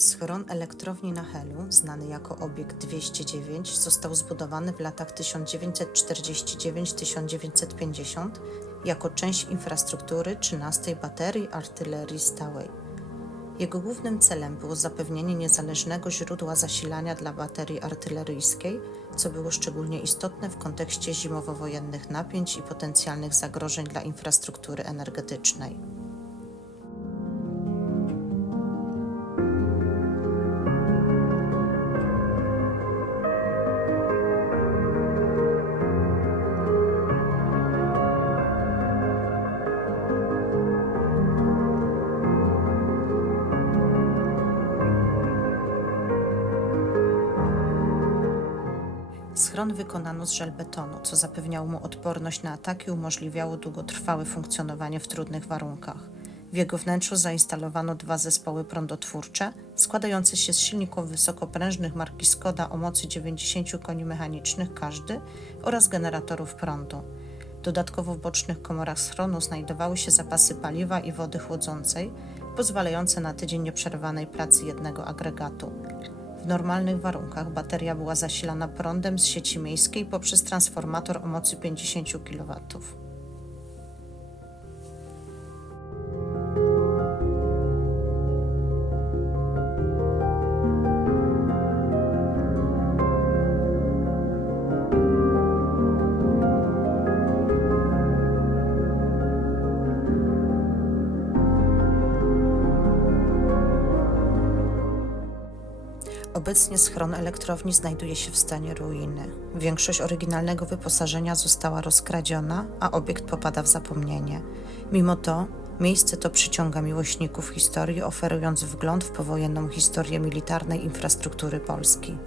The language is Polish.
Schron elektrowni na Helu, znany jako obiekt 209, został zbudowany w latach 1949-1950 jako część infrastruktury 13 baterii artylerii stałej. Jego głównym celem było zapewnienie niezależnego źródła zasilania dla baterii artyleryjskiej, co było szczególnie istotne w kontekście zimowo-wojennych napięć i potencjalnych zagrożeń dla infrastruktury energetycznej. Schron wykonano z żelbetonu, co zapewniało mu odporność na ataki i umożliwiało długotrwałe funkcjonowanie w trudnych warunkach. W jego wnętrzu zainstalowano dwa zespoły prądotwórcze, składające się z silników wysokoprężnych marki Skoda o mocy 90 koni mechanicznych każdy oraz generatorów prądu. Dodatkowo w bocznych komorach schronu znajdowały się zapasy paliwa i wody chłodzącej, pozwalające na tydzień nieprzerwanej pracy jednego agregatu. W normalnych warunkach bateria była zasilana prądem z sieci miejskiej poprzez transformator o mocy 50 kW. Obecnie schron elektrowni znajduje się w stanie ruiny. Większość oryginalnego wyposażenia została rozkradziona, a obiekt popada w zapomnienie. Mimo to miejsce to przyciąga miłośników historii, oferując wgląd w powojenną historię militarnej infrastruktury Polski.